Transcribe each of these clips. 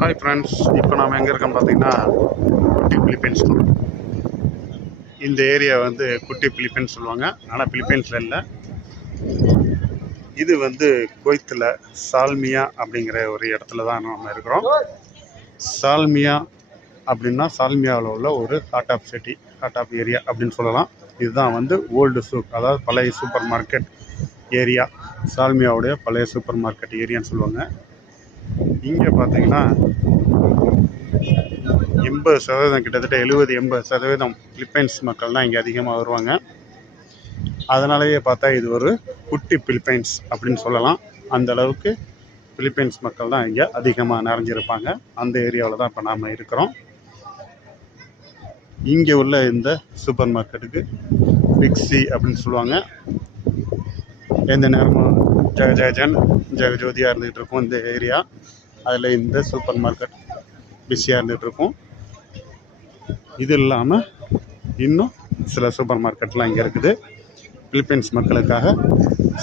Hi friends இப்போ நாம் எங்கே இருக்கோம் பார்த்தீங்கன்னா குட்டி பிலிப்பைன்ஸ் இந்த ஏரியா வந்து குட்டி பிலிப்பைன்ஸ் சொல்லுவாங்க. ஆனால் பிலிப்பைன்ஸில் இல்லை. இது வந்து குவைத்தில் சால்மியா அப்படிங்கிற ஒரு இடத்துல தான் நம்ம இருக்கிறோம். சால்மியா அப்படின்னா சால்மியாவில் உள்ள ஒரு heart of city heart of area அப்படின்னு சொல்லலாம். இதுதான் வந்து ஓல்டு சூக் அதாவது பழைய சூப்பர் மார்க்கெட் ஏரியா சால்மியாவுடைய பழைய சூப்பர் மார்க்கெட் ஏரியான்னு சொல்லுவாங்க. இங்கே பார்த்தீங்கன்னா எண்பது சதவீதம் கிட்டத்தட்ட எழுபது எண்பது சதவீதம் பிலிப்பைன்ஸ் மக்கள் தான் இங்கே அதிகமாக வருவாங்க. அதனாலேயே பார்த்தா இது ஒரு குட்டி பிலிப்பைன்ஸ் அப்படின்னு சொல்லலாம். அந்த அளவுக்கு பிலிப்பைன்ஸ் மக்கள் தான் இங்கே அதிகமாக நிறைஞ்சிருப்பாங்க. அந்த ஏரியாவில் தான் இப்போ நாம் இருக்கிறோம். இங்கே உள்ள இந்த சூப்பர் மார்க்கெட்டுக்கு பிக்ஸி அப்படின்னு சொல்லுவாங்க. எந்த நேரமும் ஜெக ஜெகஜன் ஜெகஜோதியாக இருந்துகிட்டு இருக்கும் இந்த ஏரியா. அதில் இந்த சூப்பர் மார்க்கெட் பிஸியாக இருந்துகிட்டு இருக்கும் இது இல்லாமல் இன்னும் சில சூப்பர் மார்க்கெட்லாம் இங்கே இருக்குது. பிலிப்பைன்ஸ் மக்களுக்காக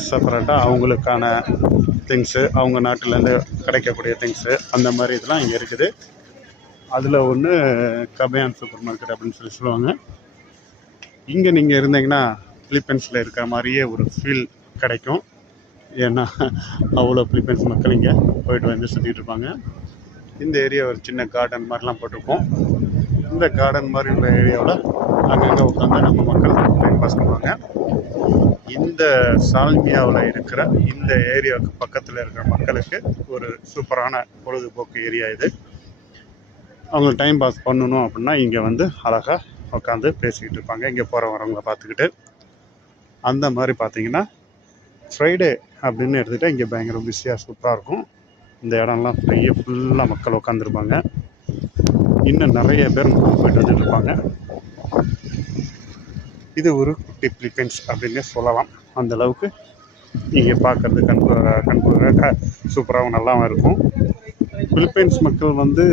செப்பரேட்டாக அவங்களுக்கான திங்ஸு அவங்க நாட்டிலேருந்து கிடைக்கக்கூடிய திங்ஸு அந்த மாதிரி இதெல்லாம் இங்கே இருக்குது. அதில் ஒன்று கபயான் சூப்பர் மார்க்கெட் அப்படின்னு சொல்லி சொல்லுவாங்க. இங்கே நீங்கள் இருந்தீங்கன்னா பிலிப்பைன்ஸில் இருக்கிற மாதிரியே ஒரு ஃபீல் கிடைக்கும். ஏன்னா அவ்வளோ பிலிப்பைன்ஸ் மக்கள் இங்கே போயிட்டு வந்து சுற்றிட்டு இருப்பாங்க. இந்த ஏரியா ஒரு சின்ன கார்டன் மாதிரிலாம் போட்டிருக்கோம். இந்த கார்டன் மாதிரி உள்ள ஏரியாவில் அங்கங்கே உட்காந்து நம்ம மக்கள் டைம் பாஸ் பண்ணுவாங்க. இந்த சால்மியாவில் இருக்கிற இந்த ஏரியாவுக்கு பக்கத்தில் இருக்கிற மக்களுக்கு ஒரு சூப்பரான பொழுதுபோக்கு ஏரியா இது. அவங்க டைம் பாஸ் பண்ணணும் அப்படின்னா இங்கே வந்து அழகாக உட்காந்து பேசிக்கிட்டு இருப்பாங்க. இங்கே போகிற வரவங்களை பார்த்துக்கிட்டு. அந்த மாதிரி பார்த்தீங்கன்னா ஃப்ரைடே அப்படின்னு எடுத்துகிட்டா இங்கே பயங்கர பிஸியாக சூப்பராக இருக்கும். இந்த இடம்லாம் ஃப்ரீயாக ஃபுல்லாக மக்கள் உட்காந்துருப்பாங்க இன்னும் நிறைய பேர் போயிட்டு வந்துட்டு இருப்பாங்க. இது ஒரு குட்டி பிலிப்பைன்ஸ் அப்படின்னே சொல்லலாம். அந்தளவுக்கு இங்கே பார்க்குறது கண் கண்குளிர க சூப்பராகவும் நல்லாவும் இருக்கும். பிலிப்பைன்ஸ் மக்கள் வந்து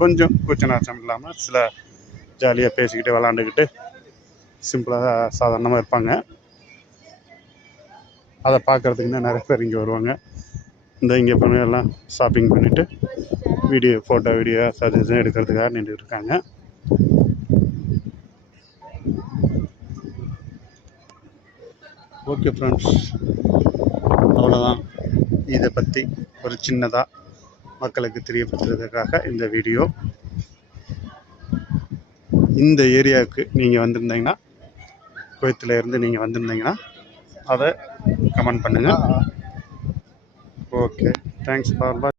கொஞ்சம் கூச்சநாச்சம் இல்லாமல் சில ஜாலியாக பேசிக்கிட்டு விளாண்டுக்கிட்டு சிம்பிளாக சாதாரணமாக இருப்பாங்க. அதை பார்க்குறதுக்கு நிறைய பேர் இங்கே வருவாங்க. இந்த இங்கே பண்ணி எல்லாம் ஷாப்பிங் பண்ணிவிட்டு வீடியோ ஃபோட்டோ வீடியோ அது இதுன்னு எடுக்கிறதுக்காக நின்றுட்டு இருக்காங்க. ஓகே ஃப்ரெண்ட்ஸ் அவ்வளோதான் இதை பற்றி ஒரு சின்னதாக மக்களுக்கு தெரியப்படுத்துறதுக்காக இந்த வீடியோ இந்த ஏரியாவுக்கு நீங்கள் வந்திருந்தீங்கன்னா குவைத்தில் இருந்து நீங்கள் வந்திருந்தீங்கன்னா அதை கமெண்ட் பண்ணுங்கள் ஓகே தேங்க்ஸ் ஃபார்